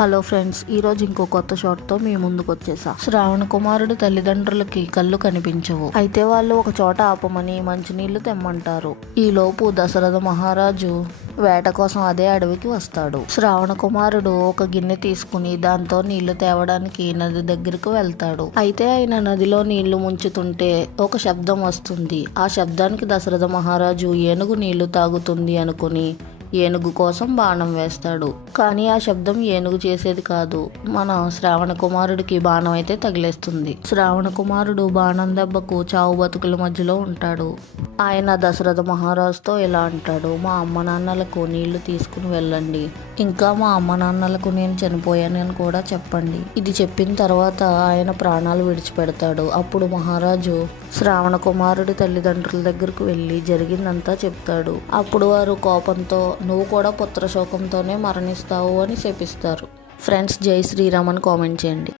Hello friends, ఈరోజు ఇంకో కొత్త షాట్తో మీ ముందుకు వచ్చేసా. శ్రావణ కుమారుడు తల్లిదండ్రులకి కళ్ళు కనిపించవు. అయితే వాళ్ళు ఒక చోట ఆపమని మంచినీళ్లు తెమ్మంటారు. ఈలోపు దశరథ మహారాజు వేట కోసం అదే అడవికి వస్తాడు. శ్రావణ కుమారుడు ఒక గిన్నె తీసుకుని దాంతో నీళ్లు తేవడానికి నది దగ్గరకు వెళ్తాడు. అయితే ఆయన నదిలో నీళ్లు ముంచుతుంటే ఒక శబ్దం వస్తుంది. ఆ శబ్దానికి దశరథ మహారాజు ఏనుగు నీళ్లు తాగుతుంది అనుకుని ఏనుగు కోసం బాణం వేస్తాడు. కానీ ఆ శబ్దం ఏనుగు చేసేది కాదు. మన శ్రావణ కుమారుడికి బాణం అయితే తగిలేస్తుంది. శ్రావణ కుమారుడు బాణం దెబ్బకు చావు బతుకుల మధ్యలో ఉంటాడు. ఆయన దశరథ మహారాజుతో ఇలా అంటాడు: మా అమ్మ నాన్నలకు నీళ్లు తీసుకుని వెళ్ళండి, ఇంకా మా అమ్మ నాన్నలకు నేను చనిపోయానని కూడా చెప్పండి. ఇది చెప్పిన తర్వాత ఆయన ప్రాణాలు విడిచిపెడతాడు. అప్పుడు మహారాజు శ్రావణ కుమారుడి తల్లిదండ్రుల దగ్గరకు వెళ్ళి జరిగిందంతా చెప్తాడు. అప్పుడు వారు కోపంతో నువ్వు కూడా పుత్రశోకంతోనే మరణిస్తావు అని శపిస్తారు. ఫ్రెండ్స్, జై శ్రీరామ్ అని కామెంట్ చేయండి.